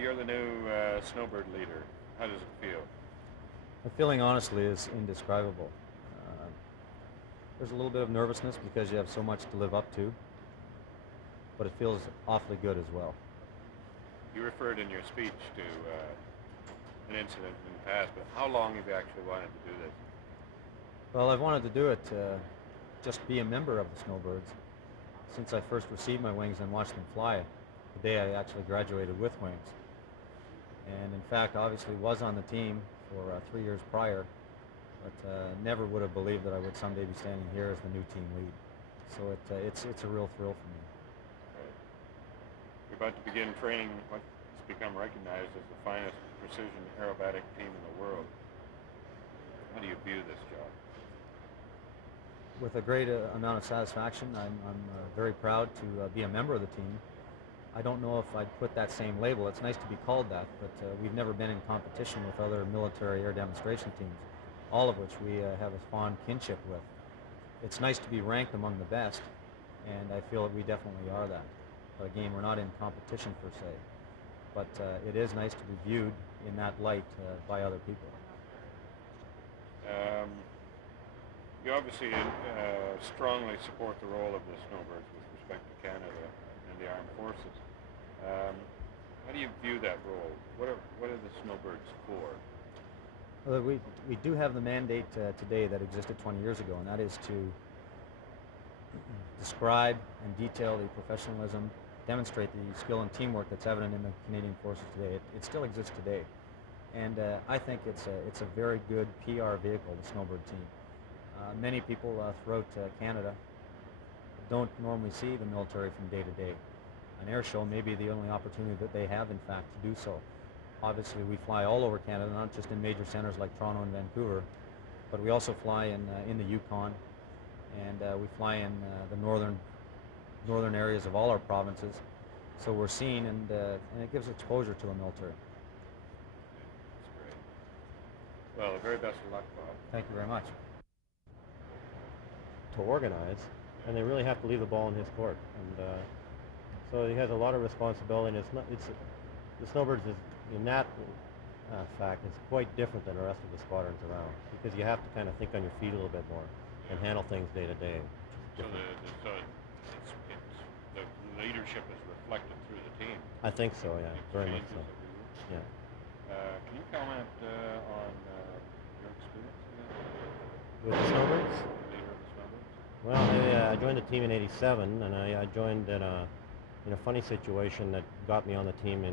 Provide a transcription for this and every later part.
you're the new Snowbird leader. How does it feel? The feeling, honestly, is indescribable. Uh, there's a little bit of nervousness because you have so much to live up to, but it feels awfully good as well. You referred in your speech to an incident in the past, but how long have you actually wanted to do this? Well, I've wanted to do it, just be a member of the Snowbirds, since I first received my wings and watched them fly the day I actually graduated with wings. And in fact, obviously was on the team for 3 years prior, but never would have believed that I would someday be standing here as the new team lead. So it's a real thrill for me. Right. You're about to begin training what's become recognized as the finest precision aerobatic team in the world. How do you view this job? With a great amount of satisfaction. I'm very proud to be a member of the team. I don't know if I'd put that same label. It's nice to be called that, but we've never been in competition with other military air demonstration teams, all of which we have a fond kinship with. It's nice to be ranked among the best, and I feel that we definitely are that. But again, we're not in competition per se, but it is nice to be viewed in that light by other people. Um, you obviously strongly support the role of the Snowbirds with respect to Canada and the armed forces. How do you view that role? What are the Snowbirds for? We do have the mandate today that existed 20 years ago, and that is to describe and detail the professionalism, demonstrate the skill and teamwork that's evident in the Canadian Forces today. It still exists today. And I think it's a very good PR vehicle, the Snowbird team. Many people throughout Canada don't normally see the military from day to day. An air show may be the only opportunity that they have, in fact, to do so. Obviously, we fly all over Canada, not just in major centers like Toronto and Vancouver, but we also fly in the Yukon, and we fly in the northern areas of all our provinces. So we're seen, and it gives exposure to the military. That's great. Well, the very best of luck, Bob. Thank you very much. To organize, and they really have to leave the ball in his court. And so he has a lot of responsibility. And the Snowbirds is, in that fact, it's quite different than the rest of the squadrons around, because you have to kind of think on your feet a little bit more and handle things day to day. So the leadership is reflected through the team. I think so, yeah, very much so. Yeah. Can you comment on your experience With the Snowbirds? leader of the Snowbirds? Well, I joined the team in '87, and I joined in a funny situation that got me on the team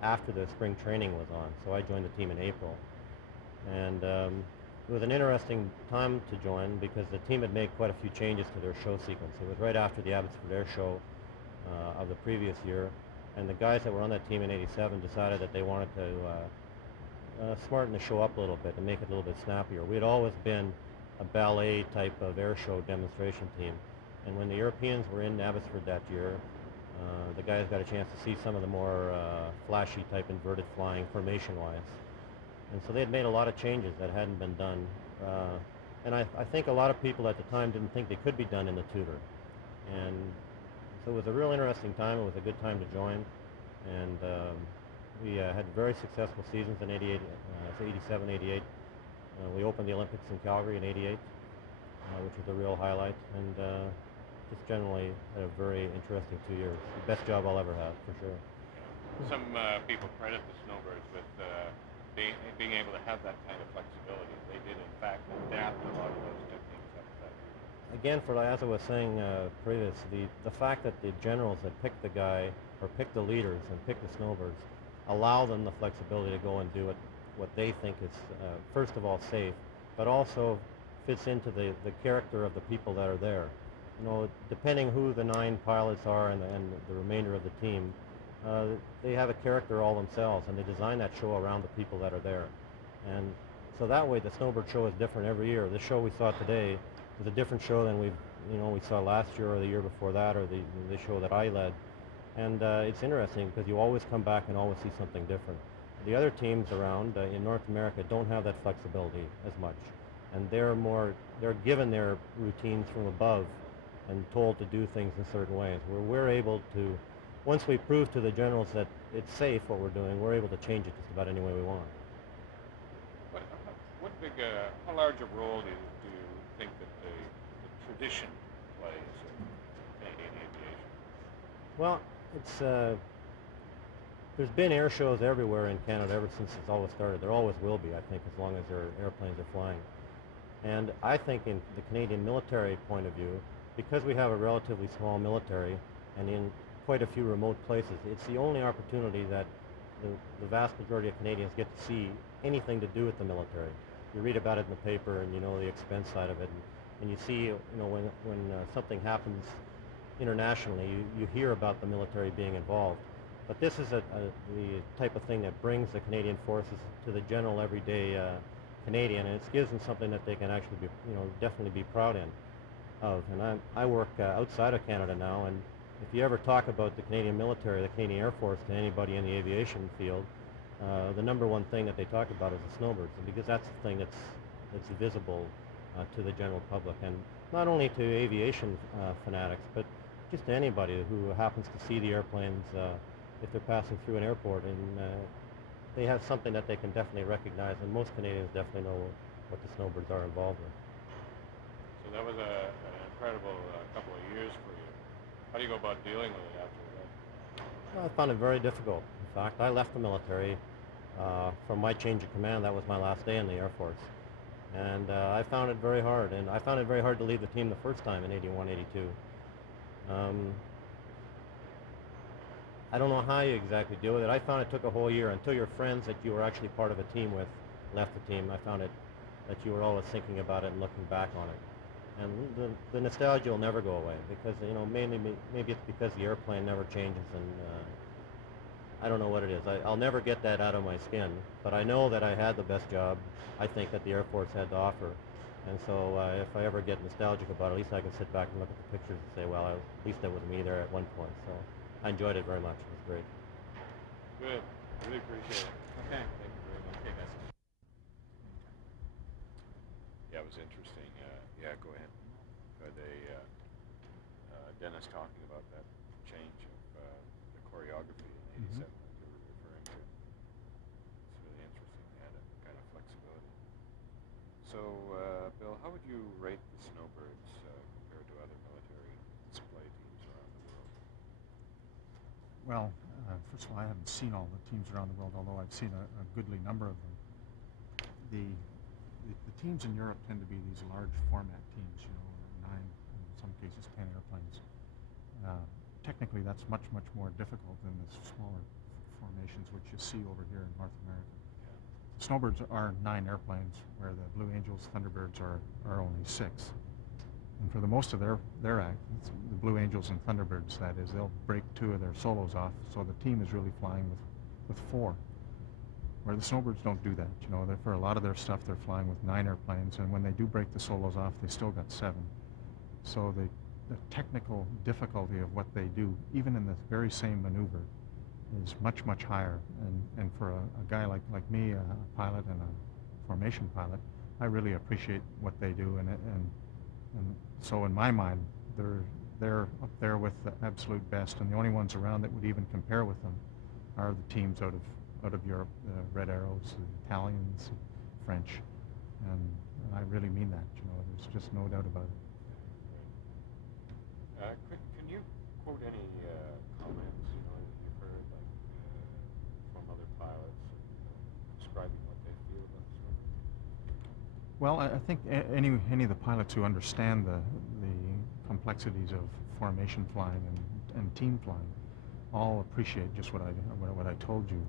after the spring training was on. So I joined the team in April, and it was an interesting time to join because the team had made quite a few changes to their show sequence. It was right after the Abbotsford Air Show of the previous year, and the guys that were on that team in '87 decided that they wanted to smarten the show up a little bit and make it a little bit snappier. We had always been a ballet type of air show demonstration team, and when the Europeans were in Abbotsford that year, the guys got a chance to see some of the more flashy type inverted flying formation-wise. And so they had made a lot of changes that hadn't been done. And I think a lot of people at the time didn't think they could be done in the Tudor. And so it was a real interesting time. It was a good time to join. And we had very successful seasons in 88, 87, 88. We opened the Olympics in Calgary in 88, which was a real highlight. And just generally had a very interesting 2 years. The best job I'll ever have, for sure. Some people credit the Snowbirds with being able to have that kind of flexibility. They did, in fact, adapt a lot of those techniques after that. Again, as I was saying previously, the fact that the generals that picked the guy, or picked the leaders and picked the Snowbirds, allow them the flexibility to go and do what they think is, first of all, safe, but also fits into the character of the people that are there. You know, depending who the 9 pilots are and the remainder of the team, they have a character all themselves, and they design that show around the people that are there. And so that way, the Snowbird show is different every year. The show we saw today is a different show than we saw last year or the year before that, or the show that I led. And it's interesting because you always come back and always see something different. The other teams around in North America don't have that flexibility as much, and they're given their routines from above and told to do things in certain ways, where we're able to once we prove to the generals that it's safe what we're doing, we're able to change it just about any way we want. How large a role do you think that the tradition plays in Canadian aviation? Well, it's there's been air shows everywhere in Canada ever since it's always started. There always will be, I think, as long as their airplanes are flying. And I think in the Canadian military point of view, because we have a relatively small military and in quite a few remote places, it's the only opportunity that the vast majority of Canadians get to see anything to do with the military. You read about it in the paper and you know the expense side of it, and you see, when something happens internationally, you hear about the military being involved. But this is the type of thing that brings the Canadian forces to the general everyday Canadian, and it gives them something that they can actually be, definitely be proud of. And I work outside of Canada now, and if you ever talk about the Canadian military, the Canadian Air Force to anybody in the aviation field, the number one thing that they talk about is the Snowbirds, because that's the thing that's visible to the general public, and not only to aviation fanatics, but just to anybody who happens to see the airplanes if they're passing through an airport, and they have something that they can definitely recognize, and most Canadians definitely know what the Snowbirds are involved with. So that was an incredible couple of years for you. How do you go about dealing with it after that? Well, I found it very difficult. In fact, I left the military. From my change of command, that was my last day in the Air Force. And I found it very hard. And I found it very hard to leave the team the first time in 81, 82. I don't know how you exactly deal with it. I found it took a whole year until your friends that you were actually part of a team with left the team. I found it that you were always thinking about it and looking back on it. And the nostalgia will never go away because, mainly maybe it's because the airplane never changes, and I don't know what it is. I'll never get that out of my skin, but I know that I had the best job, I think, that the Air Force had to offer. And so if I ever get nostalgic about it, at least I can sit back and look at the pictures and say, well, at least that was me there at one point. So I enjoyed it very much. It was great. Good. Really appreciate it. Okay, thank you very much. Okay, guys. Yeah, it was interesting. Yeah, go ahead. Dennis talking about that change of the choreography in '87 that you were referring to. It's really interesting. They had that kind of flexibility. So, Bill, how would you rate the Snowbirds compared to other military display teams around the world? Well, first of all, I haven't seen all the teams around the world, although I've seen a goodly number of them. The teams in Europe tend to be these large format teams, 9, in some cases 10 airplanes. Technically, that's much more difficult than the smaller formations which you see over here in North America. The Snowbirds are 9 airplanes, where the Blue Angels, Thunderbirds are only 6. And for the most of their act, the Blue Angels and Thunderbirds, that is, they'll break 2 of their solos off, so the team is really flying with 4. Where the Snowbirds don't do that. For a lot of their stuff, they're flying with 9 airplanes, and when they do break the solos off, they still got 7. So the technical difficulty of what they do, even in the very same maneuver, is much higher. And for a guy like me, a pilot and a formation pilot, I really appreciate what they do, and so in my mind, they're up there with the absolute best, and the only ones around that would even compare with them are the teams out of Europe, the Red Arrows, the Italians, French, and I really mean that. There's just no doubt about it. Can you quote any comments that you've heard, from other pilots, describing what they feel about the Snowbirds? Well, I think any of the pilots who understand the complexities of formation flying and team flying all appreciate just what I told you.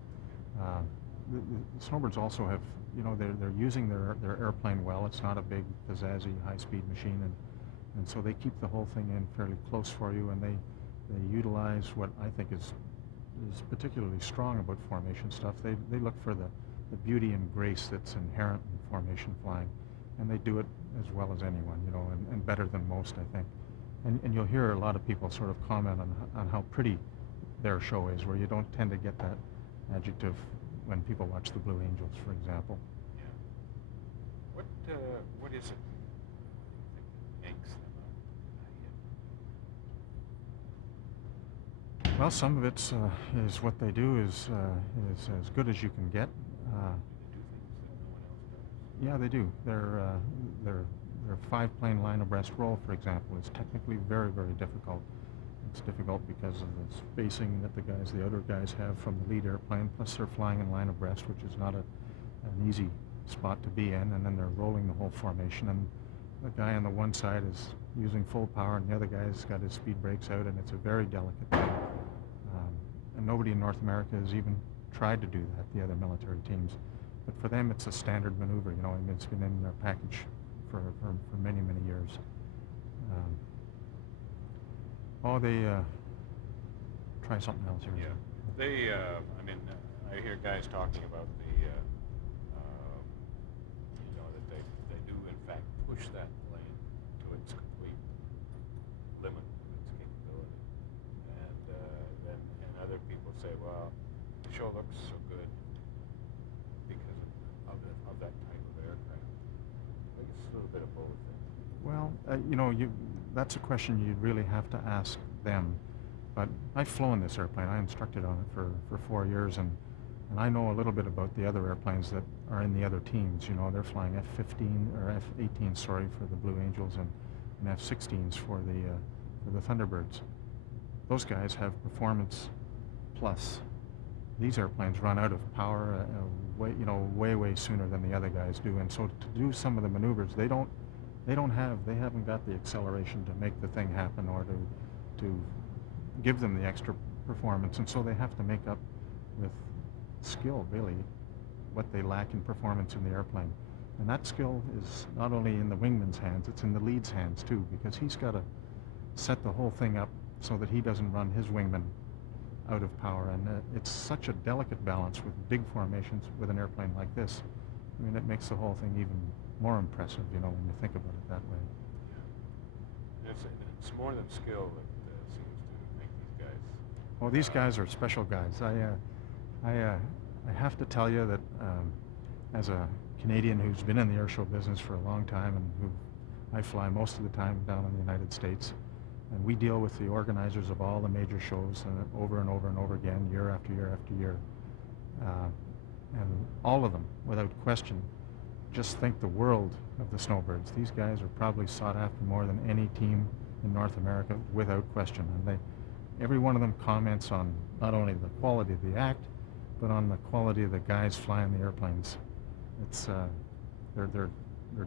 The Snowbirds also have, they're using their airplane well. It's not a big, pizzazzy, high-speed machine, and so they keep the whole thing in fairly close for you, and they utilize what I think is particularly strong about formation stuff. They look for the beauty and grace that's inherent in formation flying, and they do it as well as anyone, and better than most, I think. And you'll hear a lot of people sort of comment on how pretty their show is, where you don't tend to get that adjective when people watch the Blue Angels, for example. Yeah. What is it that yanks them Well, some of it's is what they do is as good as you can get. Yeah, they do. Their five-plane line abreast roll, for example, is technically very, very difficult. It's difficult because of the spacing that the other guys have from the lead airplane, plus they're flying in line abreast, which is not an easy spot to be in, and then they're rolling the whole formation, and the guy on the one side is using full power, and the other guy's got his speed brakes out, and it's a very delicate thing. And nobody in North America has even tried to do that, the other military teams. But for them, it's a standard maneuver, you know, and it's been in their package for many, many years. They try something else here. Yeah. They, I mean, I hear guys talking about that they do in fact push that plane to its complete limit of its capability. And other people say, well, the show looks so good because of that type of aircraft. I think it's a little bit of both. Well, that's a question you'd really have to ask them. But I've flown this airplane. I instructed on it for 4 years, and I know a little bit about the other airplanes that are in the other teams. You know, they're flying F-15 or F-18, sorry, for the Blue Angels, and F-16s for the Thunderbirds. Those guys have performance plus. These airplanes run out of power way sooner than the other guys do, and so to do some of the maneuvers, they haven't got the acceleration to make the thing happen or to give them the extra performance, and so they have to make up with skill, really, what they lack in performance in the airplane. And that skill is not only in the wingman's hands, it's in the lead's hands too, because he's got to set the whole thing up so that he doesn't run his wingman out of power. And it's such a delicate balance with big formations with an airplane like this. I mean, it makes the whole thing even more impressive, you know, when you think about it that way. Yeah. It's more than skill that seems to make these guys. Oh, these guys are special guys. I have to tell you that as a Canadian who's been in the airshow business for a long time, and who I fly most of the time down in the United States, and we deal with the organizers of all the major shows over and over and over again, year after year after year, and all of them, without question, just think the world of the Snowbirds. These guys are probably sought after more than any team in North America, without question. And every one of them comments on not only the quality of the act, but on the quality of the guys flying the airplanes. It's they're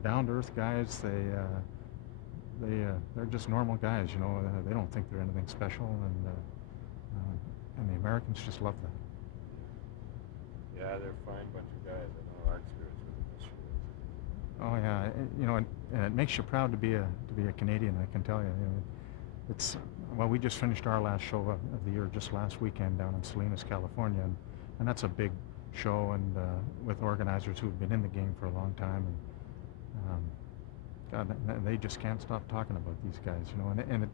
down-to-earth guys. They're just normal guys, you know. They don't think they're anything special, and the Americans just love that. Yeah, they're a fine bunch of guys. I know our experience with them this year. Oh yeah, and it makes you proud to be a Canadian. I can tell you. We just finished our last show of the year just last weekend down in Salinas, California, and that's a big show, and with organizers who've been in the game for a long time, and God, they just can't stop talking about these guys, you know. And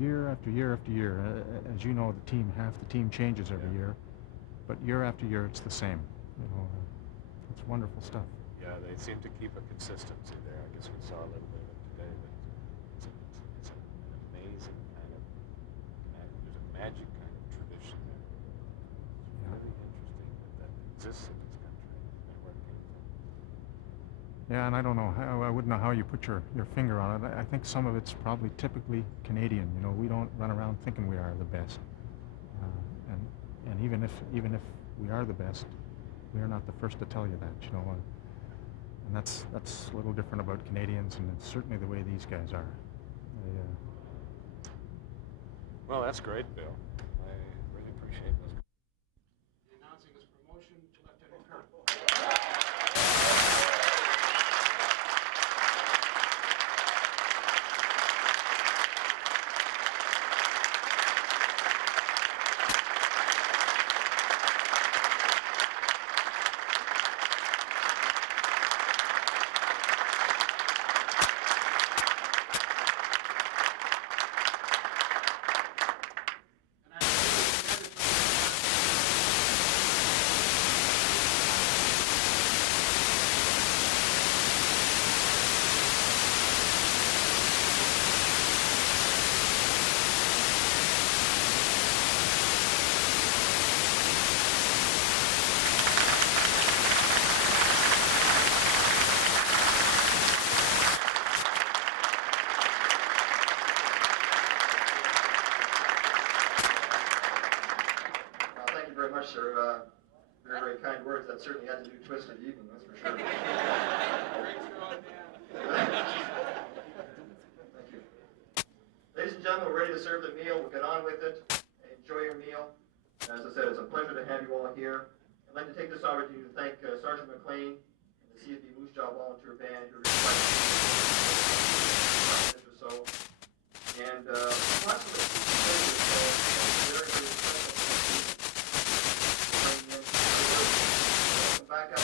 year after year after year, as you know, half the team changes every year, but year after year it's the same. You know, it's wonderful stuff. Yeah, they seem to keep a consistency there. I guess we saw a little bit of it today, but it's an amazing kind of, there's a magic kind of tradition there. It's really interesting that exists in this country and where it came from. Yeah, and I don't know I wouldn't know how you put your finger on it. I think some of it's probably typically Canadian. You know, we don't run around thinking we are the best, and even if we are the best, we are not the first to tell you that. You know. And that's a little different about Canadians, and it's certainly the way these guys are. Well, that's great, Bill. I really appreciate this. Announcing his promotion to Lieutenant Colonel. very much, sir. Very, very kind words. That certainly adds a new twist to the evening, that's for sure. Thank you. Ladies and gentlemen, we're ready to serve the meal. We'll get on with it. Enjoy your meal. As I said, it's a pleasure to have you all here. I'd like to take this opportunity to thank Sergeant McLean and the CFB Moose Jaw Volunteer Band who requested or so. And possibly very, very special. Welcome back up.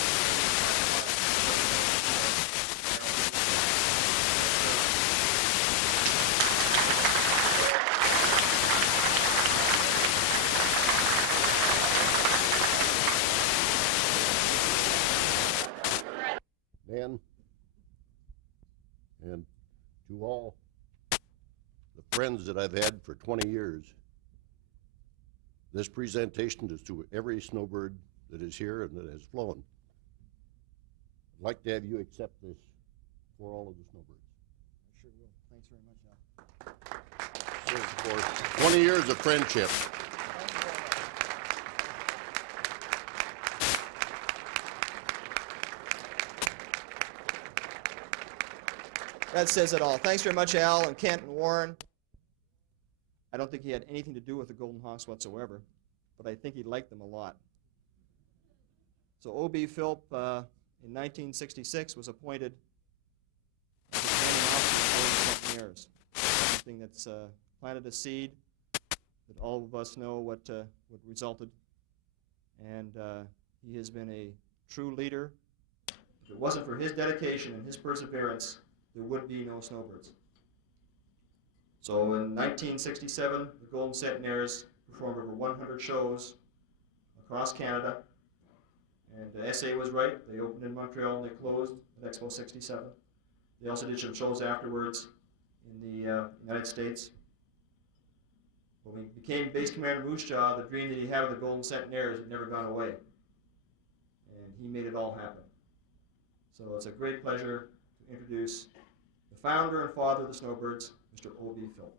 Dan, and to all the friends that I've had for 20 years, this presentation is to every snowbird that is here and that has flown. I'd like to have you accept this for all of the snowbirds. I sure will. Thanks very much, Al. This is for 20 years of friendship. That says it all. Thanks very much, Al and Kent and Warren. I don't think he had anything to do with the Golden Hawks whatsoever, but I think he liked them a lot. So O.B. Philp, in 1966, was appointed as the commanding officer of the Golden Mountaineers. Something that's planted a seed that all of us know what resulted. And he has been a true leader. If it wasn't for his dedication and his perseverance, there would be no Snowbirds. So in 1967, the Golden Centenaires performed over 100 shows across Canada. And SA was right. They opened in Montreal and they closed at Expo 67. They also did some shows afterwards in the United States. When we became Base Commander Moose Jaw, the dream that he had of the Golden Centenaires had never gone away. And he made it all happen. So it's a great pleasure to introduce the founder and father of the Snowbirds, Mr. O.B. Philp.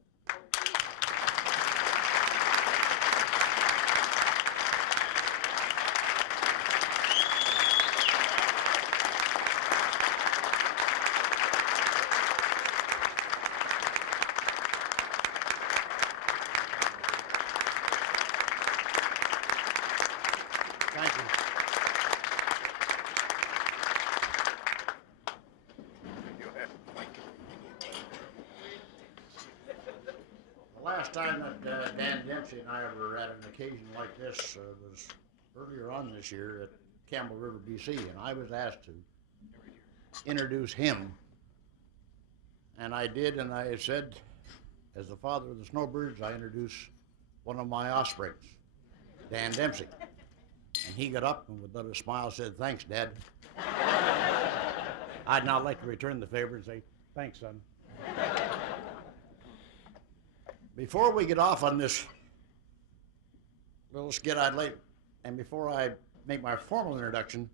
Thank you. The last time that Dan Dempsey and I ever had an occasion like this was earlier on this year at Campbell River, BC, and I was asked to introduce him. And I did, and I said, as the father of the Snowbirds, I introduce one of my offsprings, Dan Dempsey. And he got up and with a smile said, "Thanks, Dad." I'd now like to return the favor and say, "Thanks, son." Before we get off on this little skit, and before I make my formal introduction,